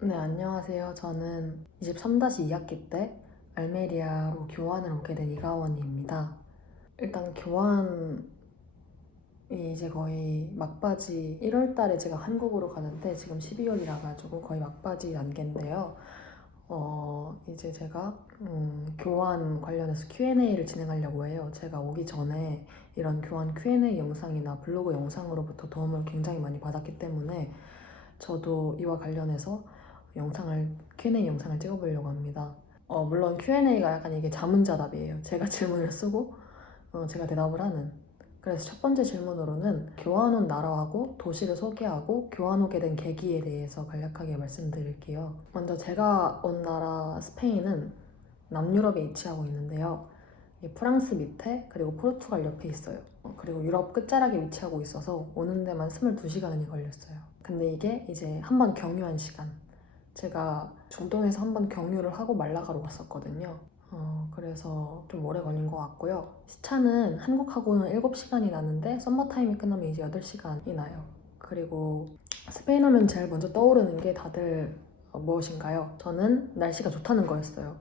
네, 안녕하세요. 저는 23-2학기 때 알메리아로 교환을 오게 된 이가원입니다. 일단 교환이 이제 거의 막바지 1월 달에 제가 한국으로 가는데 지금 12월이라 가지고 거의 막바지 단계인데요. 이제 제가 교환 관련해서 Q&A를 진행하려고 해요. 제가 오기 전에 이런 교환 Q&A 영상이나 블로그 영상으로부터 도움을 굉장히 많이 받았기 때문에 저도 이와 관련해서 Q&A 영상을 찍어보려고 합니다. 물론 Q&A가 약간 이게 자문자답이에요. 제가 질문을 쓰고 제가 대답을 하는. 그래서 첫 번째 질문으로는 교환 온 나라하고 도시를 소개하고 교환 오게 된 계기에 대해서 간략하게 말씀드릴게요. 먼저 제가 온 나라 스페인은 남유럽에 위치하고 있는데요. 프랑스 밑에 그리고 포르투갈 옆에 있어요. 그리고 유럽 끝자락에 위치하고 있어서 오는 데만 22시간이 걸렸어요. 근데 이게 이제 한 번 경유한 시간. 제가 중동에서 한 번 경유를 하고 말라가로 왔었거든요. 그래서 좀 오래 걸린 것 같고요. 시차는 한국하고는 7시간이 나는데 썸머타임이 끝나면 이제 8시간이 나요. 그리고 스페인 하면 제일 먼저 떠오르는 게 다들 무엇인가요? 저는 날씨가 좋다는 거였어요.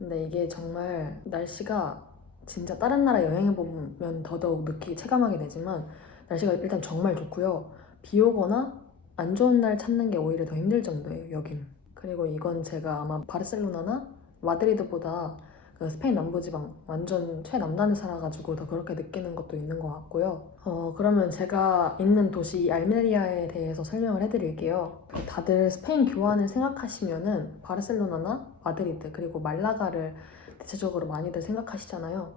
근데 이게 정말 날씨가 진짜 다른 나라 여행해보면 더더욱 느끼 체감하게 되지만 날씨가 일단 정말 좋고요. 비 오거나 안 좋은 날 찾는 게 오히려 더 힘들 정도예요, 여기는. 그리고 이건 제가 아마 바르셀로나나 마드리드보다 그 스페인 남부지방 완전 최남단에 살아가지고 더 그렇게 느끼는 것도 있는 것 같고요. 그러면 제가 있는 도시 알메리아에 대해서 설명을 해드릴게요. 다들 스페인 교환을 생각하시면은 바르셀로나나 마드리드 그리고 말라가를 대체적으로 많이들 생각하시잖아요.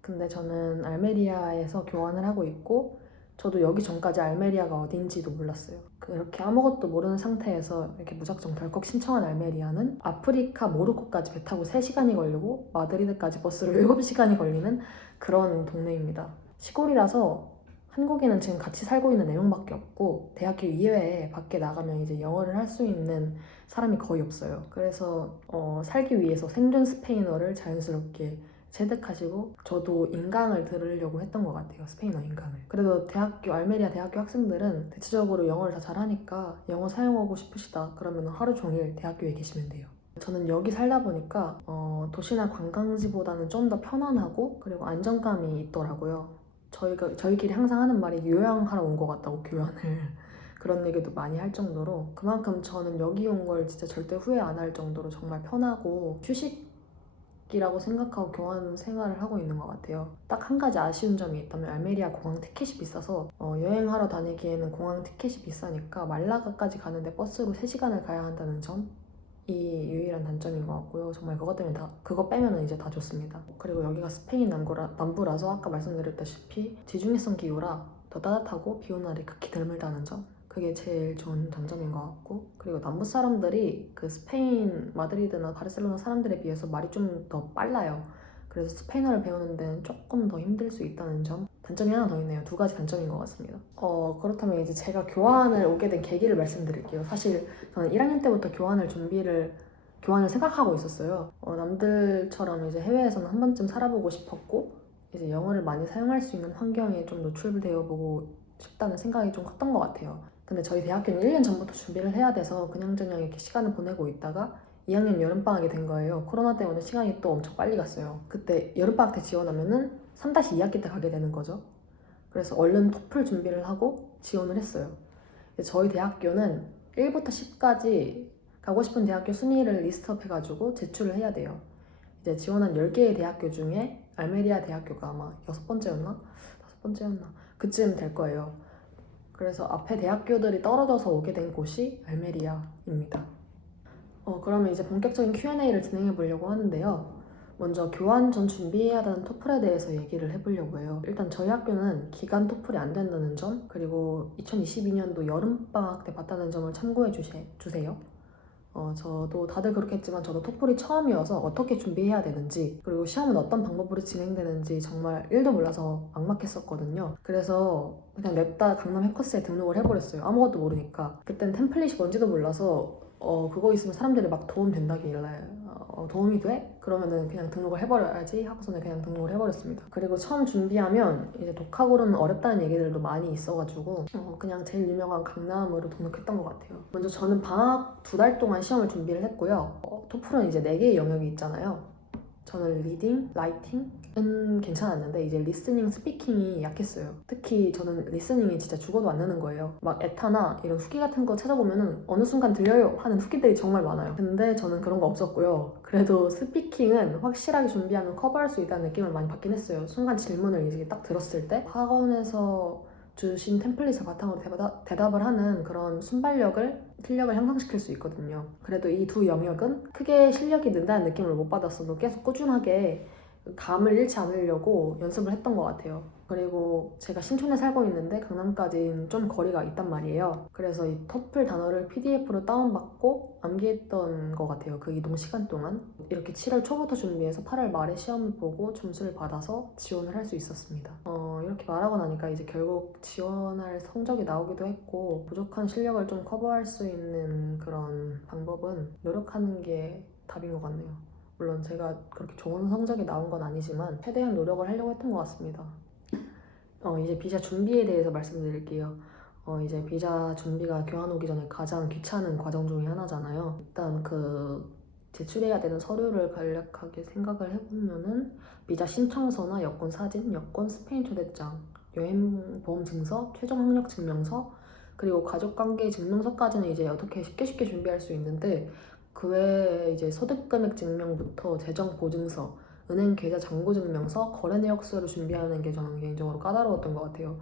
근데 저는 알메리아에서 교환을 하고 있고 저도 여기 전까지 알메리아가 어딘지도 몰랐어요. 그렇게 아무것도 모르는 상태에서 이렇게 무작정 덜컥 신청한 알메리아는 아프리카 모로코까지 배 타고 3시간이 걸리고 마드리드까지 버스로 7시간이 걸리는 그런 동네입니다. 시골이라서 한국에는 지금 같이 살고 있는 4명밖에 없고 대학교 이외에 밖에 나가면 이제 영어를 할 수 있는 사람이 거의 없어요. 그래서 살기 위해서 생존 스페인어를 자연스럽게 체득하시고 저도 인강을 들으려고 했던 것 같아요. 스페인어 인강을. 그래도 알메리아 대학교 학생들은 대체적으로 영어를 다 잘하니까 영어 사용하고 싶으시다 그러면 하루 종일 대학교에 계시면 돼요. 저는 여기 살다 보니까 도시나 관광지보다는 좀 더 편안하고 그리고 안정감이 있더라고요. 저희끼리 항상 하는 말이 요양하러 온 것 같다고 교환을 그런 얘기도 많이 할 정도로 그만큼 저는 여기 온 걸 진짜 절대 후회 안 할 정도로 정말 편하고 휴식이라고 생각하고 교환 생활을 하고 있는 것 같아요. 딱 한 가지 아쉬운 점이 있다면 알메리아 공항 티켓이 비싸서 여행하러 다니기에는 공항 티켓이 비싸니까 말라가까지 가는데 버스로 3시간을 가야 한다는 점이 유일한 단점인 것 같고요. 정말 그것 때문에 그거 빼면은 이제 다 좋습니다. 그리고 여기가 스페인 남부라서 아까 말씀드렸다시피 지중해성 기후라 더 따뜻하고 비 오는 날이 극히 드물다는 점. 그게 제일 좋은 장점인 것 같고 그리고 남부 사람들이 그 스페인 마드리드나 바르셀로나 사람들에 비해서 말이 좀 더 빨라요. 그래서 스페인어를 배우는 데는 조금 더 힘들 수 있다는 점. 단점이 하나 더 있네요. 2가지 단점인 것 같습니다. 그렇다면 이제 제가 교환을 오게 된 계기를 말씀드릴게요. 사실 저는 1학년 때부터 교환을 생각하고 있었어요. 남들처럼 이제 해외에서는 한 번쯤 살아보고 싶었고 이제 영어를 많이 사용할 수 있는 환경에 좀 노출되어 보고 싶다는 생각이 좀 컸던 것 같아요. 근데 저희 대학교는 1년 전부터 준비를 해야 돼서 그냥저냥 이렇게 시간을 보내고 있다가 2학년 여름방학이 된 거예요. 코로나 때문에 시간이 또 엄청 빨리 갔어요. 그때 여름방학 때 지원하면은 3-2학기 때 가게 되는 거죠. 그래서 얼른 토플 준비를 하고 지원을 했어요. 저희 대학교는 1부터 10까지 가고 싶은 대학교 순위를 리스트업 해가지고 제출을 해야 돼요. 이제 지원한 10개의 대학교 중에 알메리아 대학교가 아마 6번째였나? 5번째였나? 그쯤 될 거예요. 그래서 앞에 대학교들이 떨어져서 오게 된 곳이 알메리아입니다. 그러면 이제 본격적인 Q&A를 진행해 보려고 하는데요. 먼저 교환 전 준비해야 하는 토플에 대해서 얘기를 해보려고 해요. 일단 저희 학교는 기간 토플이 안 된다는 점, 그리고 2022년도 여름방학 때 봤다는 점을 참고해 주세요. 저도 다들 그렇겠지만 저도 토플이 처음이어서 어떻게 준비해야 되는지 그리고 시험은 어떤 방법으로 진행되는지 정말 1도 몰라서 막막했었거든요. 그래서 그냥 냅다 강남 해커스에 등록을 해버렸어요. 아무것도 모르니까. 그땐 템플릿이 뭔지도 몰라서 그거 있으면 사람들이 막 도움 된다길래 도움이 돼? 그러면은 그냥 등록을 해버려야지 하고서는 그냥 등록을 해버렸습니다. 그리고 처음 준비하면 이제 독학으로는 어렵다는 얘기들도 많이 있어가지고 그냥 제일 유명한 강남으로 등록했던 것 같아요. 먼저 저는 방학 2달 동안 시험을 준비를 했고요. 토플은 이제 4개의 영역이 있잖아요. 저는 리딩, 라이팅은 괜찮았는데 이제 리스닝, 스피킹이 약했어요. 특히 저는 리스닝이 진짜 죽어도 안 느는 거예요. 막 에타나 이런 후기 같은 거 찾아보면은 어느 순간 들려요 하는 후기들이 정말 많아요. 근데 저는 그런 거 없었고요. 그래도 스피킹은 확실하게 준비하면 커버할 수 있다는 느낌을 많이 받긴 했어요. 순간 질문을 이제 딱 들었을 때 학원에서 주신 템플릿을 바탕으로 대답을 하는 그런 실력을 향상시킬 수 있거든요. 그래도 이 2영역은 크게 실력이 는다는 느낌을 못 받았어도 계속 꾸준하게 감을 잃지 않으려고 연습을 했던 것 같아요. 그리고 제가 신촌에 살고 있는데 강남까지는 좀 거리가 있단 말이에요. 그래서 이 터플 단어를 PDF로 다운받고 암기했던 것 같아요. 그 이동 시간 동안. 이렇게 7월 초부터 준비해서 8월 말에 시험을 보고 점수를 받아서 지원을 할 수 있었습니다. 이렇게 말하고 나니까 이제 결국 지원할 성적이 나오기도 했고 부족한 실력을 좀 커버할 수 있는 그런 방법은 노력하는 게 답인 것 같네요. 물론 제가 그렇게 좋은 성적이 나온 건 아니지만 최대한 노력을 하려고 했던 것 같습니다. 이제 비자 준비에 대해서 말씀드릴게요. 이제 비자 준비가 교환 오기 전에 가장 귀찮은 과정 중에 하나잖아요. 일단 제출해야 되는 서류를 간략하게 생각을 해보면은 비자 신청서나 여권 사진, 여권 스페인 초대장, 여행 보험 증서, 최종 학력 증명서, 그리고 가족관계 증명서까지는 이제 어떻게 쉽게 준비할 수 있는데 그 외에 이제 소득금액 증명부터 재정 보증서, 은행 계좌 잔고 증명서, 거래 내역서를 준비하는 게 저는 개인적으로 까다로웠던 것 같아요.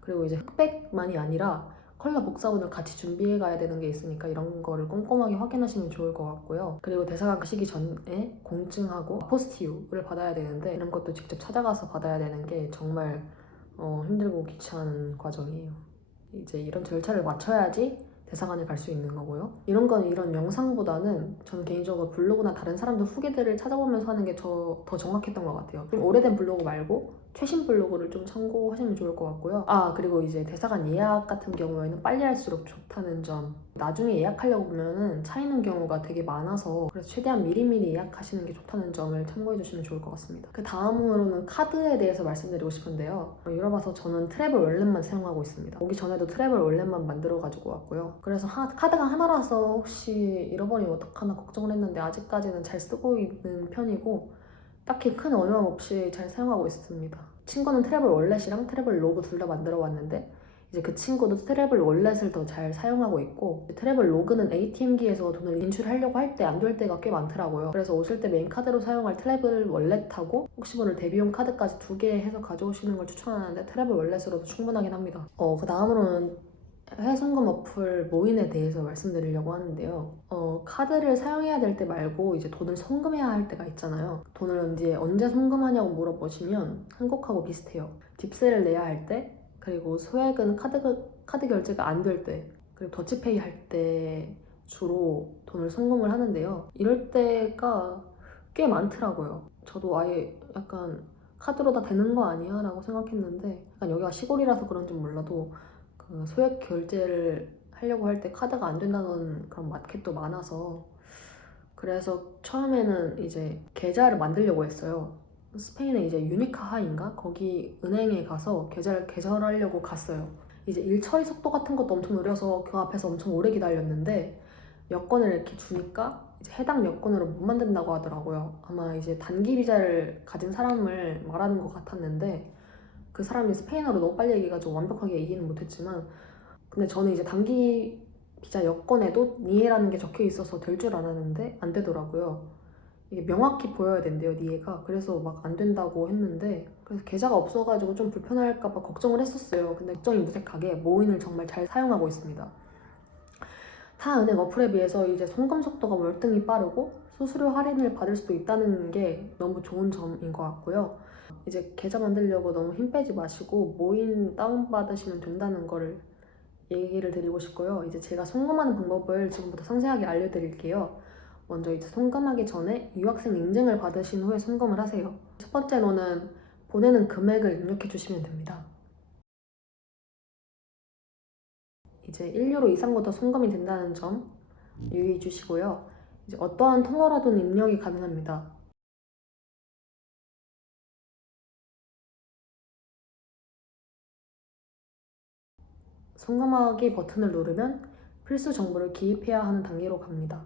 그리고 이제 흑백만이 아니라 컬러 복사본을 같이 준비해 가야 되는 게 있으니까 이런 거를 꼼꼼하게 확인하시면 좋을 것 같고요. 그리고 대사관 가시기 전에 공증하고 아포스티유를 받아야 되는데 이런 것도 직접 찾아가서 받아야 되는 게 정말 힘들고 귀찮은 과정이에요. 이제 이런 절차를 맞춰야지 대사관에 갈 수 있는 거고요. 이런 영상보다는 저는 개인적으로 블로그나 다른 사람들 후기들을 찾아보면서 하는 게 더 정확했던 것 같아요. 좀 오래된 블로그 말고 최신 블로그를 좀 참고하시면 좋을 것 같고요. 그리고 이제 대사관 예약 같은 경우에는 빨리 할수록 좋다는 점. 나중에 예약하려고 보면은 차이는 경우가 되게 많아서 그래서 최대한 미리미리 예약하시는 게 좋다는 점을 참고해 주시면 좋을 것 같습니다. 그 다음으로는 카드에 대해서 말씀드리고 싶은데요. 유럽 와서 저는 트래블 월렛만 사용하고 있습니다. 오기 전에도 트래블 월렛만 만들어 가지고 왔고요. 그래서 카드가 하나라서 혹시 잃어버리면 어떡하나 걱정을 했는데 아직까지는 잘 쓰고 있는 편이고 딱히 큰 어려움 없이 잘 사용하고 있습니다. 친구는 트래블 월렛이랑 트래블 로그 둘 다 만들어 왔는데 이제 그 친구도 트래블 월렛을 더 잘 사용하고 있고 트래블 로그는 ATM기에서 돈을 인출하려고 할 때 안 될 때가 꽤 많더라고요. 그래서 오실 때 메인 카드로 사용할 트래블 월렛하고 혹시 모를 대비용 카드까지 2개 해서 가져오시는 걸 추천하는데 트래블 월렛으로도 충분하긴 합니다. 그 다음으로는 해외송금 어플 모인에 대해서 말씀드리려고 하는데요. 카드를 사용해야 될 때 말고 이제 돈을 송금해야 할 때가 있잖아요. 돈을 이제 언제 송금하냐고 물어보시면 한국하고 비슷해요. 집세를 내야 할 때, 그리고 소액은 카드 결제가 안 될 때, 그리고 더치페이 할 때 주로 돈을 송금을 하는데요. 이럴 때가 꽤 많더라고요. 저도 아예 약간 카드로 다 되는 거 아니야? 라고 생각했는데 약간 여기가 시골이라서 그런지 몰라도 그 소액 결제를 하려고 할 때 카드가 안 된다는 그런 마켓도 많아서 그래서 처음에는 이제 계좌를 만들려고 했어요. 스페인에 이제 유니카하인가? 거기 은행에 가서 계좌를 개설하려고 갔어요. 이제 일 처리 속도 같은 것도 엄청 느려서 그 앞에서 엄청 오래 기다렸는데 여권을 이렇게 주니까 이제 해당 여권으로 못 만든다고 하더라고요. 아마 이제 단기 비자를 가진 사람을 말하는 것 같았는데 그 사람이 스페인어로 너무 빨리 얘기해가지고 완벽하게 이해는 못했지만 근데 저는 이제 단기 비자 여권에도 니에라는 게 적혀 있어서 될 줄 알았는데 안 되더라고요. 이게 명확히 보여야 된대요, 니에가. 그래서 막 안 된다고 했는데 그래서 계좌가 없어가지고 좀 불편할까봐 걱정을 했었어요. 근데 걱정이 무색하게 모인을 정말 잘 사용하고 있습니다. 타 은행 어플에 비해서 이제 송금 속도가 월등히 빠르고 수수료 할인을 받을 수도 있다는 게 너무 좋은 점인 것 같고요. 이제 계좌 만들려고 너무 힘 빼지 마시고 모인 다운받으시면 된다는 거를 얘기를 드리고 싶고요. 이제 제가 송금하는 방법을 지금부터 상세하게 알려드릴게요. 먼저 이제 송금하기 전에 유학생 인증을 받으신 후에 송금을 하세요. 첫 번째로는 보내는 금액을 입력해 주시면 됩니다. 이제 1유로 이상부터 송금이 된다는 점, 유의해 주시고요. 이제 어떠한 통화라도는 입력이 가능합니다. 송금하기 버튼을 누르면 필수 정보를 기입해야 하는 단계로 갑니다.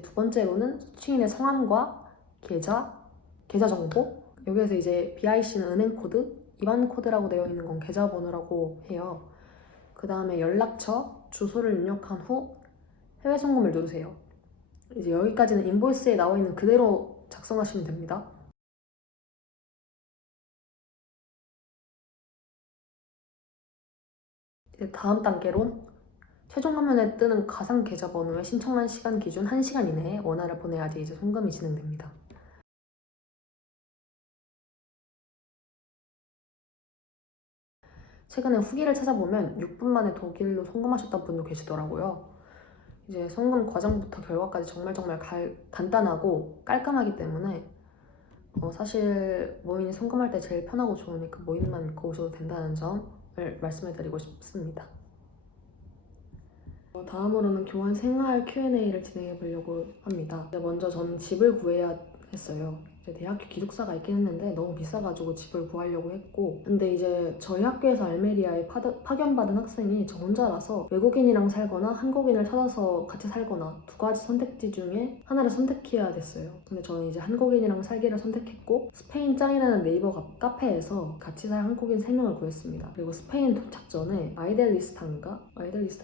두 번째로는 수취인의 성함과 계좌 정보, 여기에서 이제 BIC는 은행 코드, IBAN 코드라고 되어 있는 건 계좌번호라고 해요. 그 다음에 연락처, 주소를 입력한 후 해외 송금을 누르세요. 이제 여기까지는 인보이스에 나와 있는 그대로 작성하시면 됩니다. 이제 다음 단계론 최종 화면에 뜨는 가상 계좌번호에 신청한 시간 기준 1시간 이내에 원화를 보내야지 이제 송금이 진행됩니다. 최근에 후기를 찾아보면 6분 만에 독일로 송금하셨던 분도 계시더라고요. 이제 송금 과정부터 결과까지 정말 간단하고 깔끔하기 때문에 사실 모인이 송금할 때 제일 편하고 좋으니까 모인만 믿고 오셔도 된다는 점을 말씀해드리고 싶습니다. 다음으로는 교환 생활 Q&A를 진행해 보려고 합니다. 먼저 저는 집을 구해야 했어요. 이제 대학교 기숙사가 있긴 했는데 너무 비싸가지고 집을 구하려고 했고, 근데 이제 저희 학교에서 알메리아에 파견받은 학생이 저 혼자라서 외국인이랑 살거나 한국인을 찾아서 같이 살거나 두 가지 선택지 중에 하나를 선택해야 됐어요. 근데 저는 이제 한국인이랑 살기를 선택했고, 스페인 짱이라는 네이버 카페에서 같이 살 한국인 3명을 구했습니다. 그리고 스페인 도착 전에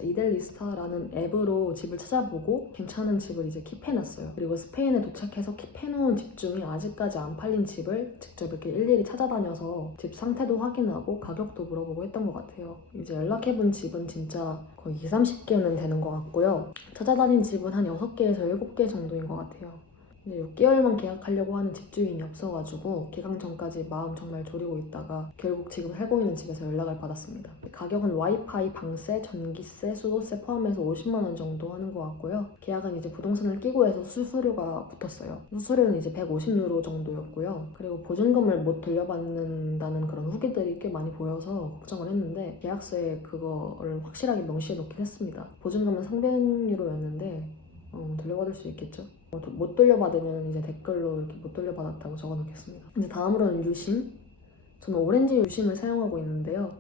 이델리스타라는 앱으로 집을 찾아보고 괜찮은 집을 이제 킵해놨어요. 그리고 스페인에 도착해서 킵해놓은 집 중에 아직까지 안 팔린 집을 직접 이렇게 일일이 찾아다녀서 집 상태도 확인하고 가격도 물어보고 했던 것 같아요. 이제 연락해본 집은 진짜 거의 20-30개는 되는 것 같고요. 찾아다닌 집은 한 6개에서 7개 정도인 것 같아요. 이제 6개월만 계약하려고 하는 집주인이 없어가지고 기강 전까지 마음 정말 졸이고 있다가 결국 지금 살고 있는 집에서 연락을 받았습니다. 가격은 와이파이, 방세, 전기세, 수도세 포함해서 50만 원 정도 하는 것 같고요. 계약은 이제 부동산을 끼고 해서 수수료가 붙었어요. 수수료는 이제 150유로 정도였고요. 그리고 보증금을 못 돌려받는다는 그런 후기들이 꽤 많이 보여서 걱정을 했는데 계약서에 그거를 확실하게 명시해 놓긴 했습니다. 보증금은 300유로였는데 돌려받을 수 있겠죠? 못 돌려받으면 이제 댓글로 이렇게 못 돌려받았다고 적어놓겠습니다. 이제 다음으로는 유심. 저는 오렌지 유심을 사용하고 있는데요.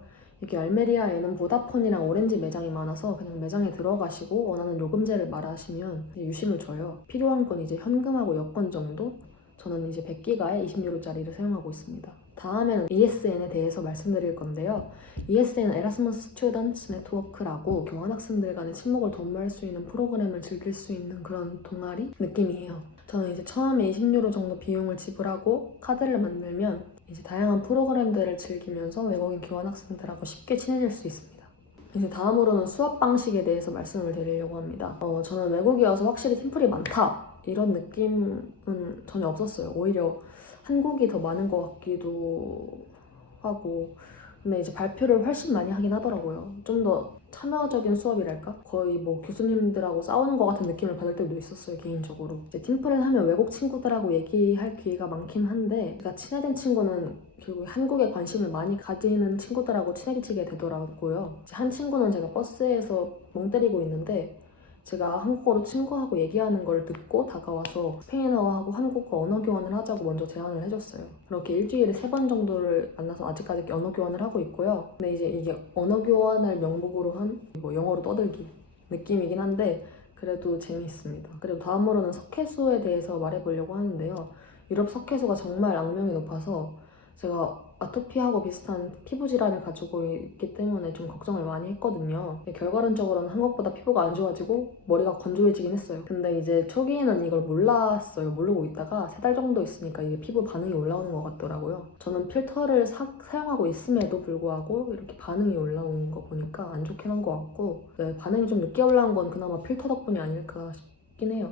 여기 알메리아에는 보다폰이랑 오렌지 매장이 많아서 그냥 매장에 들어가시고 원하는 요금제를 말하시면 유심을 줘요. 필요한 건 이제 현금하고 여권 정도? 저는 이제 100기가에 20유로짜리를 사용하고 있습니다. 다음에는 ESN에 대해서 말씀드릴 건데요. ESN 에라스머스 스튜던트 네트워크라고 교환학생들 간의 친목을 도모할 수 있는 프로그램을 즐길 수 있는 그런 동아리 느낌이에요. 저는 이제 처음에 20유로 정도 비용을 지불하고 카드를 만들면 이제 다양한 프로그램들을 즐기면서 외국인 교환학생들하고 쉽게 친해질 수 있습니다. 이제 다음으로는 수업 방식에 대해서 말씀을 드리려고 합니다. 저는 외국이어서 확실히 팀플이 많다 이런 느낌은 전혀 없었어요. 오히려 한국이 더 많은 것 같기도 하고, 근데 이제 발표를 훨씬 많이 하긴 하더라고요. 좀 더 참여적인 수업이랄까? 거의 뭐 교수님들하고 싸우는 것 같은 느낌을 받을 때도 있었어요, 개인적으로. 이제 팀플을 하면 외국 친구들하고 얘기할 기회가 많긴 한데, 제가 친해진 친구는 결국 한국에 관심을 많이 가지는 친구들하고 친해지게 되더라고요. 한 친구는 제가 버스에서 멍 때리고 있는데 제가 한국어로 친구하고 얘기하는 걸 듣고 다가와서 스페인어하고 한국어 언어 교환을 하자고 먼저 제안을 해줬어요. 그렇게 일주일에 3번 정도를 만나서 아직까지 언어 교환을 하고 있고요. 근데 이제 이게 언어 교환을 명목으로 한 뭐 영어로 떠들기 느낌이긴 한데 그래도 재미있습니다. 그리고 다음으로는 석회수에 대해서 말해보려고 하는데요. 유럽 석회수가 정말 악명이 높아서 제가 아토피하고 비슷한 피부 질환을 가지고 있기 때문에 좀 걱정을 많이 했거든요. 결과론적으로는 한국보다 피부가 안 좋아지고 머리가 건조해지긴 했어요. 근데 이제 초기에는 이걸 몰랐어요. 모르고 있다가 3달 정도 있으니까 이게 피부 반응이 올라오는 것 같더라고요. 저는 필터를 사용하고 있음에도 불구하고 이렇게 반응이 올라오는 거 보니까 안 좋긴 한 것 같고, 반응이 좀 늦게 올라온 건 그나마 필터 덕분이 아닐까 싶긴 해요.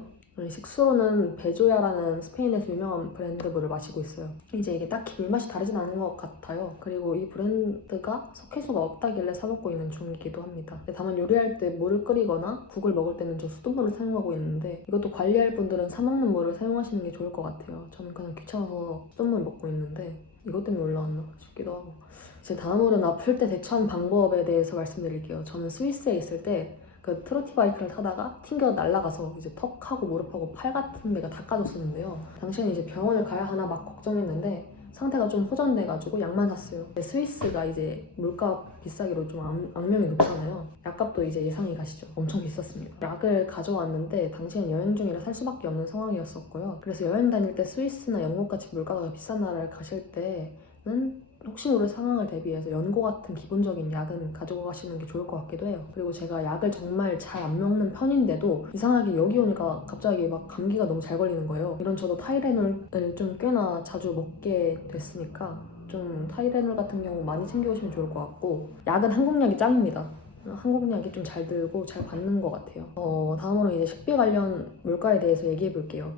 식수로는 베조야라는 스페인에서 유명한 브랜드 물을 마시고 있어요. 이제 이게 딱히 물맛이 다르진 않은 것 같아요. 그리고 이 브랜드가 석회수가 없다길래 사 먹고 있는 중이기도 합니다. 다만 요리할 때 물을 끓이거나 국을 먹을 때는 저 수돗물을 사용하고 있는데 이것도 관리할 분들은 사 먹는 물을 사용하시는 게 좋을 것 같아요. 저는 그냥 귀찮아서 수돗물 먹고 있는데 이것 때문에 올라왔나 싶기도 하고. 이제 다음으로는 아플 때 대처하는 방법에 대해서 말씀드릴게요. 저는 스위스에 있을 때 그 트로티 바이크를 타다가 튕겨 날아가서 이제 턱하고 무릎하고 팔 같은 데가 다 까졌었는데요. 당시에는 이제 병원을 가야 하나 막 걱정했는데 상태가 좀 호전돼가지고 약만 샀어요. 스위스가 이제 물가 비싸기로 좀 악명이 높잖아요. 약값도 이제 예상이 가시죠. 엄청 비쌌습니다. 약을 가져왔는데 당시엔 여행 중이라 살 수밖에 없는 상황이었었고요. 그래서 여행 다닐 때 스위스나 영국같이 물가가 비싼 나라를 가실 때는 혹시 모를 상황을 대비해서 연고 같은 기본적인 약은 가지고 가시는 게 좋을 것 같기도 해요. 그리고 제가 약을 정말 잘 안 먹는 편인데도 이상하게 여기 오니까 갑자기 막 감기가 너무 잘 걸리는 거예요. 이런 저도 타이레놀을 좀 꽤나 자주 먹게 됐으니까 좀 타이레놀 같은 경우 많이 챙겨오시면 좋을 것 같고, 약은 한국 약이 짱입니다. 한국 약이 좀 잘 들고 잘 받는 것 같아요. 다음으로 이제 식비 관련 물가에 대해서 얘기해 볼게요.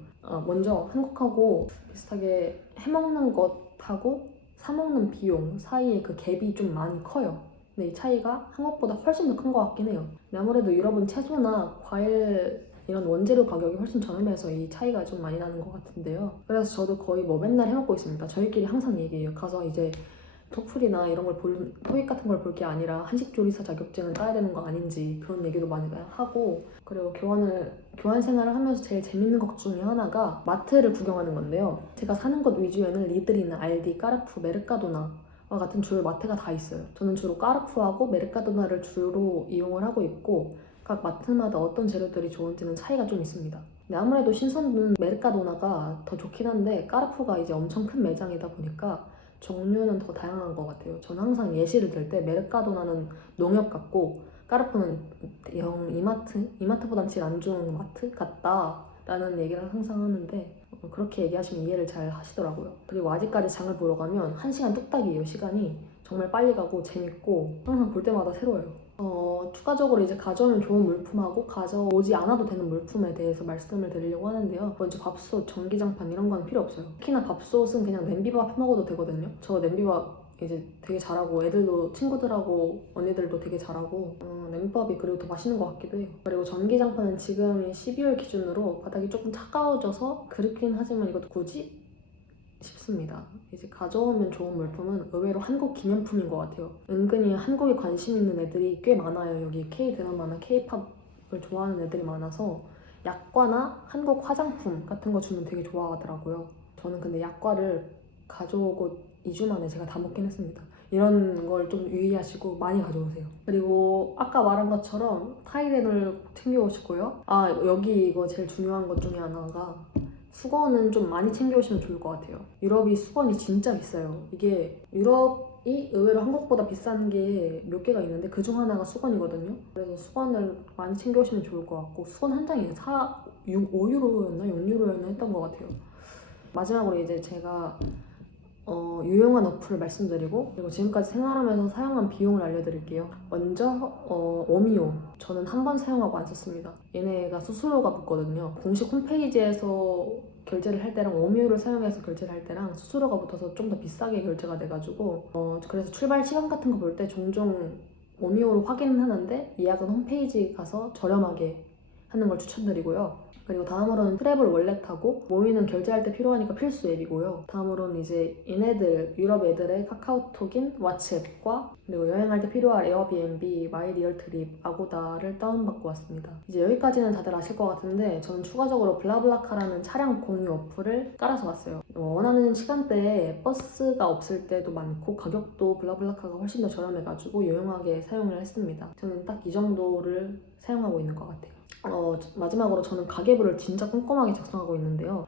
먼저 한국하고 비슷하게 해먹는 것하고 사먹는 비용 사이에 그 갭이 좀 많이 커요. 근데 이 차이가 한국보다 훨씬 더 큰 것 같긴 해요. 근데 아무래도 유럽은 채소나 과일 이런 원재료 가격이 훨씬 저렴해서 이 차이가 좀 많이 나는 것 같은데요. 그래서 저도 거의 뭐 맨날 해먹고 있습니다. 저희끼리 항상 얘기해요. 가서 이제 토플이나 이런 걸 토익 같은 걸 볼 게 아니라 한식조리사 자격증을 따야 되는 거 아닌지 그런 얘기도 많이 하고, 그리고 교환 생활을 하면서 제일 재밌는 것 중에 하나가 마트를 구경하는 건데요. 제가 사는 곳 위주에는 리들이나 알디, 까르푸, 메르카도나와 같은 주요 마트가 다 있어요. 저는 주로 까르푸하고 메르카도나를 주로 이용을 하고 있고, 각 마트마다 어떤 재료들이 좋은지는 차이가 좀 있습니다. 근데 아무래도 신선도는 메르카도나가 더 좋긴 한데 까르푸가 이제 엄청 큰 매장이다 보니까 종류는 더 다양한 것 같아요. 저는 항상 예시를 들 때 메르카도나는 농협 같고 까르푸는 대형 이마트보단 질 안 좋은 마트 같다 라는 얘기를 항상 하는데, 그렇게 얘기하시면 이해를 잘 하시더라고요. 그리고 아직까지 장을 보러 가면 1시간 뚝딱이에요. 시간이 정말 빨리 가고 재밌고 항상 볼 때마다 새로워요. 추가적으로 이제 가져오면 좋은 물품하고 가져오지 않아도 되는 물품에 대해서 말씀을 드리려고 하는데요. 먼저 밥솥, 전기장판 이런 건 필요 없어요. 특히나 밥솥은 그냥 냄비밥 해 먹어도 되거든요. 저 냄비밥 이제 되게 잘하고 애들도 친구들하고 언니들도 되게 잘하고 냄비밥이 그리고 더 맛있는 것 같기도 해요. 그리고 전기장판은 지금이 12월 기준으로 바닥이 조금 차가워져서 그렇긴 하지만 이것도 굳이? 싶습니다. 이제 가져오면 좋은 물품은 의외로 한국 기념품인 것 같아요. 은근히 한국에 관심 있는 애들이 꽤 많아요. 여기 K-드라마나 K-팝을 좋아하는 애들이 많아서 약과나 한국 화장품 같은 거 주면 되게 좋아하더라고요. 저는 근데 약과를 가져오고 2주 만에 제가 다 먹긴 했습니다. 이런 걸 좀 유의하시고 많이 가져오세요. 그리고 아까 말한 것처럼 타이레놀 챙겨오시고요. 여기 이거 제일 중요한 것 중에 하나가 수건은 좀 많이 챙겨오시면 좋을 것 같아요. 유럽이 수건이 진짜 비싸요. 이게 유럽이 의외로 한국보다 비싼 게 몇 개가 있는데 그중 하나가 수건이거든요. 그래서 수건을 많이 챙겨오시면 좋을 것 같고, 수건 한 장이 5유로였나 6유로였나 했던 것 같아요. 마지막으로 이제 제가 유용한 어플을 말씀드리고, 그리고 지금까지 생활하면서 사용한 비용을 알려드릴게요. 먼저 오미오, 저는 한 번 사용하고 안 썼습니다. 얘네가 수수료가 붙거든요. 공식 홈페이지에서 결제를 할 때랑 오미오를 사용해서 결제를 할 때랑 수수료가 붙어서 좀 더 비싸게 결제가 돼가지고 그래서 출발 시간 같은 거 볼 때 종종 오미오로 확인은 하는데 예약은 홈페이지 가서 저렴하게 하는 걸 추천드리고요. 그리고 다음으로는 트래블 월렛하고 모이는 결제할 때 필요하니까 필수 앱이고요. 다음으로는 이제 유럽 애들의 카카오톡인 왓츠앱과 그리고 여행할 때 필요할 에어비앤비, 마이리얼트립, 아고다를 다운받고 왔습니다. 이제 여기까지는 다들 아실 것 같은데 저는 추가적으로 블라블라카라는 차량 공유 어플을 깔아서 왔어요. 원하는 시간대에 버스가 없을 때도 많고 가격도 블라블라카가 훨씬 더 저렴해가지고 유용하게 사용을 했습니다. 저는 딱 이 정도를 사용하고 있는 것 같아요. 마지막으로 저는 가계부를 진짜 꼼꼼하게 작성하고 있는데요.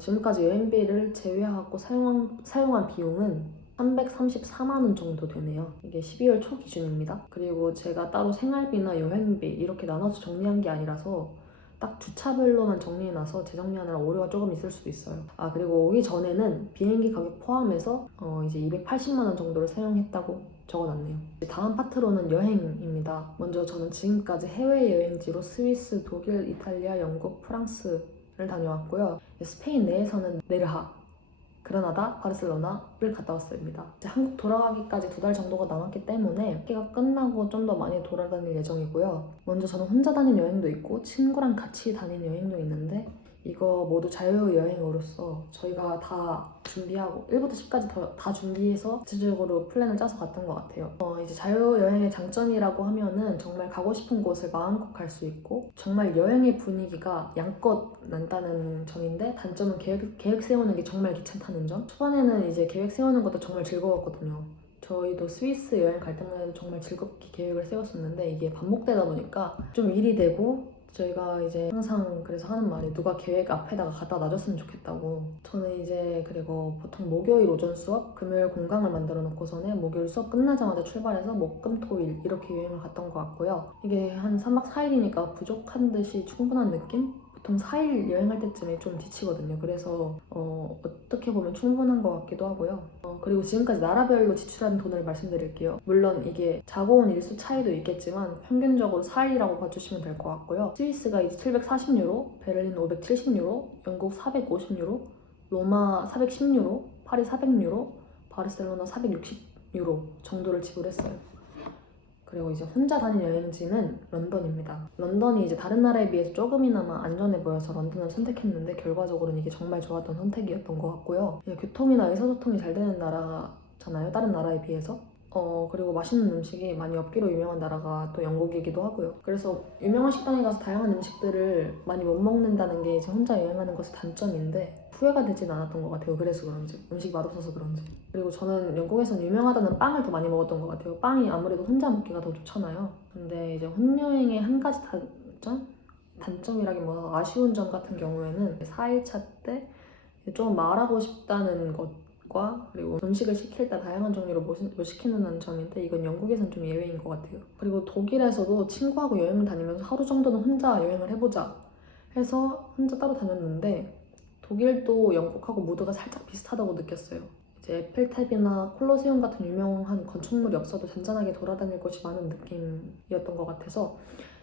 지금까지 여행비를 제외하고 사용한 비용은 334만 원 정도 되네요. 이게 12월 초 기준입니다. 그리고 제가 따로 생활비나 여행비 이렇게 나눠서 정리한 게 아니라서 딱 주차별로만 정리해놔서 재정리하느라 오류가 조금 있을 수도 있어요. 그리고 오기 전에는 비행기 가격 포함해서 이제 280만 원 정도를 사용했다고 적어놨네요. 다음 파트로는 여행입니다. 먼저 저는 지금까지 해외여행지로 스위스, 독일, 이탈리아, 영국, 프랑스를 다녀왔고요. 스페인 내에서는 네르하, 그라나다, 바르셀로나를 갔다 왔습니다. 이제 한국 돌아가기까지 2달 정도가 남았기 때문에 학기가 끝나고 좀 더 많이 돌아다닐 예정이고요. 먼저 저는 혼자 다닌 여행도 있고 친구랑 같이 다닌 여행도 있는데 이거 모두 자유여행으로서 저희가 다 준비하고 1부터 10까지 다 준비해서 구체적으로 플랜을 짜서 갔던 것 같아요. 이제 자유여행의 장점이라고 하면은 정말 가고 싶은 곳을 마음껏 갈 수 있고 정말 여행의 분위기가 양껏 난다는 점인데, 단점은 계획 세우는 게 정말 귀찮다는 점. 초반에는 이제 계획 세우는 것도 정말 즐거웠거든요. 저희도 스위스 여행 갈 때만 해도 정말 즐겁게 계획을 세웠었는데 이게 반복되다 보니까 좀 일이 되고, 저희가 이제 항상 그래서 하는 말이 누가 계획 앞에다가 갖다 놔줬으면 좋겠다고. 저는 이제 그리고 보통 목요일 오전 수업, 금요일 공강을 만들어 놓고서는 목요일 수업 끝나자마자 출발해서 목, 금, 토, 일 이렇게 여행을 갔던 것 같고요. 이게 한 3박 4일이니까 부족한 듯이 충분한 느낌? 보통 4일 여행할 때쯤에 좀 지치거든요. 그래서 어떻게 보면 충분한 것 같기도 하고요. 그리고 지금까지 나라별로 지출한 돈을 말씀드릴게요. 물론 이게 자고 온 일수 차이도 있겠지만 평균적으로 4일이라고 봐주시면 될 것 같고요. 스위스가 이제 740유로, 베를린 570유로, 영국 450유로, 로마 410유로, 파리 400유로, 바르셀로나 460유로 정도를 지불했어요. 그리고 이제 혼자 다닌 여행지는 런던입니다. 런던이 이제 다른 나라에 비해서 조금이나마 안전해 보여서 런던을 선택했는데 결과적으로는 이게 정말 좋았던 선택이었던 것 같고요. 교통이나 의사소통이 잘 되는 나라잖아요, 다른 나라에 비해서. 그리고 맛있는 음식이 많이 없기로 유명한 나라가 또 영국이기도 하고요. 그래서 유명한 식당에 가서 다양한 음식들을 많이 못 먹는다는 게 이제 혼자 여행하는 것의 단점인데 후회가 되진 않았던 것 같아요. 그래서 그런지, 음식이 맛없어서 그런지. 그리고 저는 영국에서는 유명하다는 빵을 더 많이 먹었던 것 같아요. 빵이 아무래도 혼자 먹기가 더 좋잖아요. 근데 이제 혼여행의 한 가지 단점이라기보다 아쉬운 점 같은 경우에는 4일차 때 좀 말하고 싶다는 것과, 그리고 음식을 시킬 때 다양한 종류로 못 시키는 점인데 이건 영국에선 좀 예외인 것 같아요. 그리고 독일에서도 친구하고 여행을 다니면서 하루 정도는 혼자 여행을 해보자 해서 혼자 따로 다녔는데 독일도 영국하고 모두가 살짝 비슷하다고 느꼈어요. 이제 에펠탑이나 콜로세움 같은 유명한 건축물이 없어도 잔잔하게 돌아다닐 곳이 많은 느낌이었던 것 같아서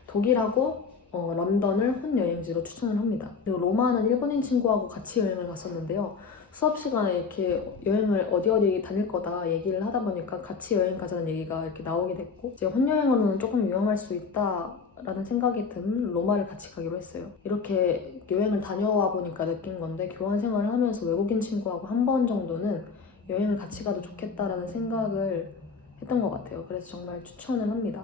독일하고 런던을 혼여행지로 추천을 합니다. 그리고 로마는 일본인 친구하고 같이 여행을 갔었는데요. 수업 시간에 이렇게 여행을 어디 다닐 거다 얘기를 하다 보니까 같이 여행 가자는 얘기가 이렇게 나오게 됐고, 이제 혼여행으로는 조금 위험할 수 있다라는 생각이 든 로마를 같이 가기로 했어요. 이렇게 여행을 다녀와 보니까 느낀 건데, 교환 생활을 하면서 외국인 친구하고 한 번 정도는 여행을 같이 가도 좋겠다라는 생각을 했던 것 같아요. 그래서 정말 추천을 합니다.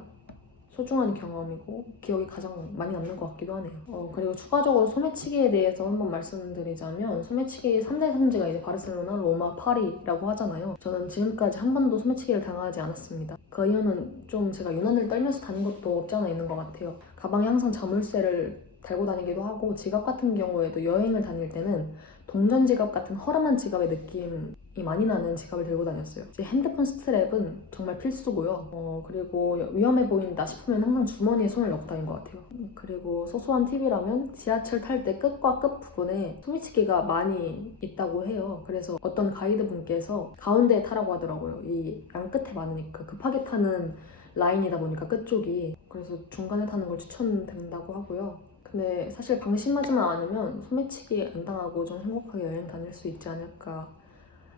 소중한 경험이고 기억이 가장 많이 남는 것 같기도 하네요. 그리고 추가적으로 소매치기에 대해서 한번 말씀드리자면, 소매치기 3대 성지가 이제 바르셀로나, 로마, 파리라고 하잖아요. 저는 지금까지 한 번도 소매치기를 당하지 않았습니다. 그 이유는 좀 제가 유난을 떨면서 다닌 것도 없지 않아 있는 것 같아요. 가방에 항상 자물쇠를 달고 다니기도 하고, 지갑 같은 경우에도 여행을 다닐 때는 동전 지갑 같은 허름한 지갑의 느낌이 많이 나는 지갑을 들고 다녔어요. 이제 핸드폰 스트랩은 정말 필수고요. 그리고 위험해 보인다 싶으면 항상 주머니에 손을 넣고 다닌 것 같아요. 그리고 소소한 팁이라면 지하철 탈 때 끝과 끝 부분에 소매치기가 많이 있다고 해요. 그래서 어떤 가이드 분께서 가운데에 타라고 하더라고요. 이 양 끝에 많으니까 급하게 타는 라인이다 보니까 끝쪽이. 그래서 중간에 타는 걸 추천드린다고 하고요. 근데 사실 방심하지만 않으면 소매치기 안 당하고 좀 행복하게 여행 다닐 수 있지 않을까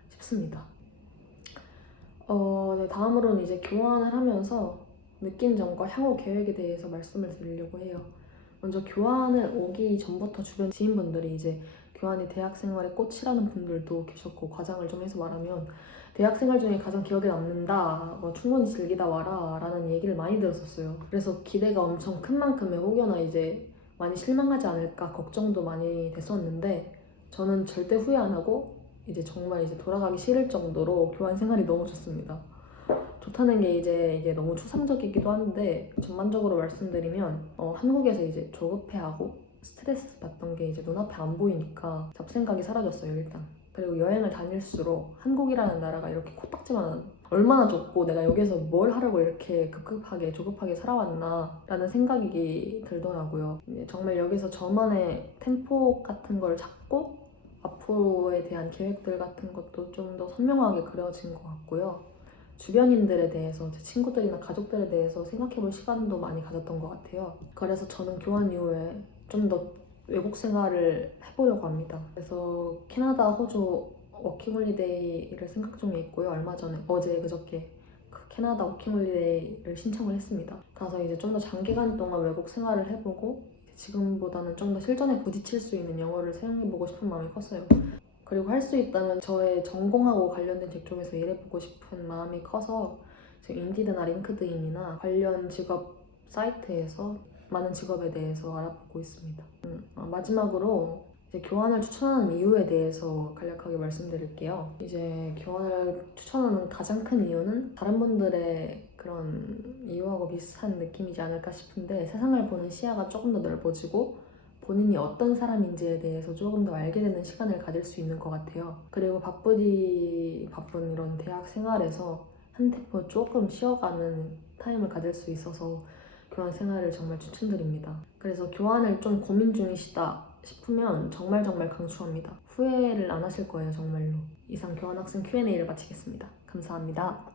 싶습니다. 네, 다음으로는 이제 교환을 하면서 느낀 점과 향후 계획에 대해서 말씀을 드리려고 해요. 먼저 교환을 오기 전부터 주변 지인분들이 이제 교환이 대학생활의 꽃이라는 분들도 계셨고, 과장을 좀 해서 말하면 대학생활 중에 가장 기억에 남는다, 충분히 즐기다 와라 라는 얘기를 많이 들었었어요. 그래서 기대가 엄청 큰 만큼에 혹여나 이제 많이 실망하지 않을까 걱정도 많이 됐었는데, 저는 절대 후회 안 하고 이제 정말 이제 돌아가기 싫을 정도로 교환 생활이 너무 좋습니다. 좋다는 게 이제 이게 너무 추상적이기도 한데, 전반적으로 말씀드리면 한국에서 이제 조급해하고 스트레스 받던 게 이제 눈앞에 안 보이니까 잡생각이 사라졌어요, 일단. 그리고 여행을 다닐수록 한국이라는 나라가 이렇게 코딱지만 얼마나 좁고 내가 여기서 뭘 하려고 이렇게 급급하게 조급하게 살아왔나 라는 생각이 들더라고요. 정말 여기서 저만의 템포 같은 걸 잡고 앞으로에 대한 계획들 같은 것도 좀 더 선명하게 그려진 것 같고요. 주변인들에 대해서, 제 친구들이나 가족들에 대해서 생각해볼 시간도 많이 가졌던 것 같아요. 그래서 저는 교환 이후에 좀 더 외국 생활을 해보려고 합니다. 그래서 캐나다, 호주 워킹홀리데이를 생각 중에 있고요. 얼마 전에 그저께 그 캐나다 워킹홀리데이를 신청을 했습니다. 가서 이제 좀 더 장기간 동안 외국 생활을 해보고 지금보다는 좀 더 실전에 부딪힐 수 있는 영어를 사용해보고 싶은 마음이 컸어요. 그리고 할 수 있다면 저의 전공하고 관련된 직종에서 일해보고 싶은 마음이 커서 지금 인디드나 링크드인이나 관련 직업 사이트에서 많은 직업에 대해서 알아보고 있습니다. 마지막으로 이제 교환을 추천하는 이유에 대해서 간략하게 말씀드릴게요. 이제 교환을 추천하는 가장 큰 이유는 다른 분들의 그런 이유하고 비슷한 느낌이지 않을까 싶은데, 세상을 보는 시야가 조금 더 넓어지고 본인이 어떤 사람인지에 대해서 조금 더 알게 되는 시간을 가질 수 있는 것 같아요. 그리고 바쁘디 바쁜 이런 대학 생활에서 한 템포 조금 쉬어가는 타임을 가질 수 있어서 교환 생활을 정말 추천드립니다. 그래서 교환을 좀 고민 중이시다 싶으면 정말 강추합니다. 후회를 안 하실 거예요, 정말로. 이상 교환학생 Q&A를 마치겠습니다. 감사합니다.